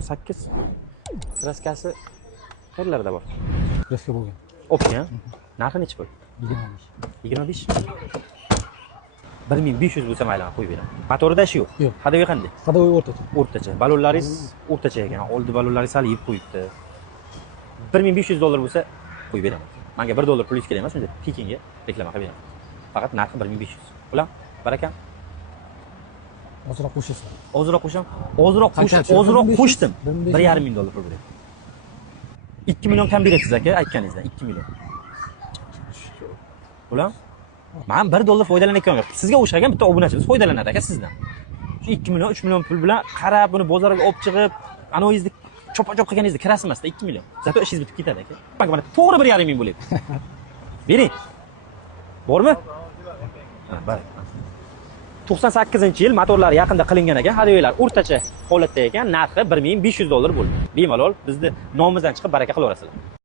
98. Kraskasi qayerlarda bor? Kraska bo'lgan. Opsiya. Narxi necha pul? 25. 25. 1500 bo'lsa mayli qo'yib beraman. Motorida ishi yo'q. Yo'q. Hadovi qanday? Hadovi o'rtacha. O'rtacha. Balonlaringiz o'rtacha ekan. Oldi balonlaringiz hali yeb qo'yibdi. 1500 dollar bo'lsa qo'yib beraman. Menga 1 dollar pul kerak emas, shunday Pekinga reklama qilib beraman. Faqat narxi 1500. Ulan, barakam. Ozroq qo'shasiz. Ozroq qo'sham. Ozroq qo'shdim. 1,5 ming dollar pul beraman. 2 million kam berasiz aka, aytganingizdan 2 million. Ulan, men 1 dollar foydalanayotganim yo'q. Sizga o'xshagan bitta obunachimiz foydalanadi aka sizdan. Shu 2 million, 3 million pul bilan qarab, buni bozorga olib chiqib, anoyizni chop-chop qilganingizda kirasiz emasda 2 million. Zato ishingiz bitib ketadi aka. Menga mana to'g'ri 1,5 ming bo'lyapti. Bering. Bormi? Ha, bor. 98-yil motorlari yaqinda qilingan ekan, hadovilar o'rtacha holatda ekan, narxi 1500 dollar bo'ldi. Bemalol bizni nomimizdan chiqib baraka qilaverasizlar.